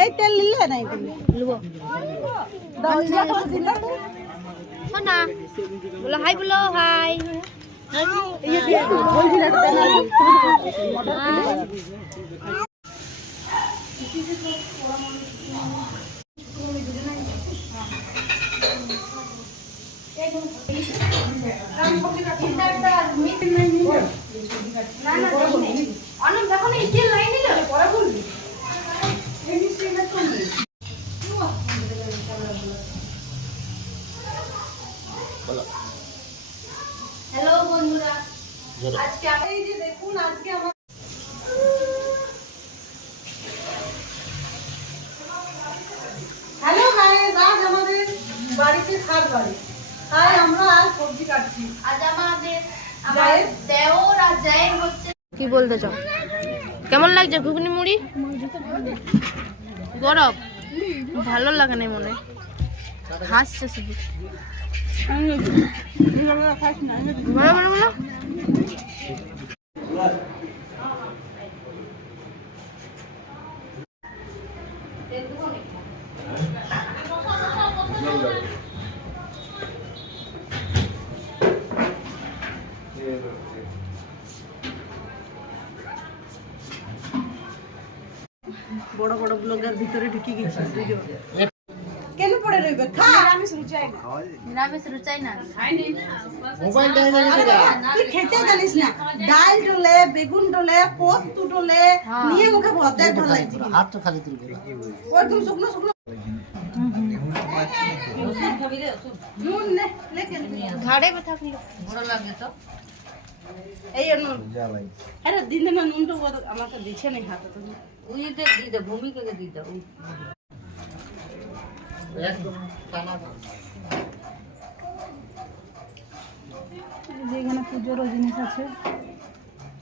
এই তেল নিলে নাই লুবো দাও দিয়া করে দিলা না বলো হাই বলো হাই ये भी बोल दिला तेल मटर হ্যালো বন্ধুরা আজকে এই যে দেখুন আজকে আমার হ্যালো গাইস আজ আমাদের বাড়িতে খাট বাড়ি তাই আমরা আজ সবজি কাটছি আজ আমাদের আমার দেওর আর জায়ের হচ্ছে কি বলতে চাও কেমন লাগছে ঘুগনি মুড়ি গরম ভালো লাগে না মনে হাসছে শুধু বলো বলো বলো বড় বড় ব্লগার ভিতরে ঢুকে গেছে দুজন কেন পড়ে রইবে খা নিরামিষ রুচাই না মোবাইল দেয় না তুই খেতে জানিস না ডাল ডলে বেগুন ডলে পোস্ত ডলে নিয়ে মুখে ভর্তা ঢলাই হাত তো খালি তুলবে ওই তুমি শুকনো শুকনো নুন নে লেকে ঘাড়ে ব্যথা করলো বড় লাগে তো এই নুন আরে দিন না নুনটা আমাকে দিছে না হাতে তো ওই দে দি দে ভূমিকে দি দে একদম টানা এখানে পুজোরও জিনিস আছে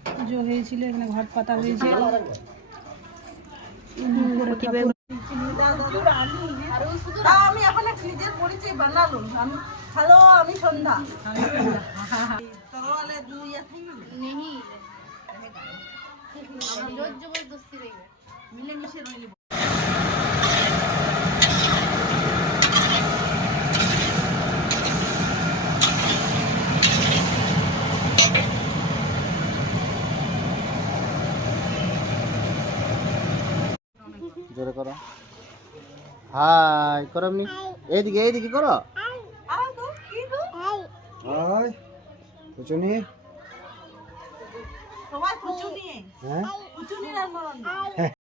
পুজো হয়েছিল এখানে ঘট পাতা হয়েছে আমি এখন নিজের পরিচয় বানালাম আমি হ্যালো আমি সন্ধ্যা তরোয়ালে দুই আছে नहीं रोज जबरदस्ती रही মিলে মিশে রইল জোরে করো হাই করো নি এইদিকে করো হাই কুচুনি সবাই কুচু নিয়ে হ্যাঁ কুচু নিয়ে রান্না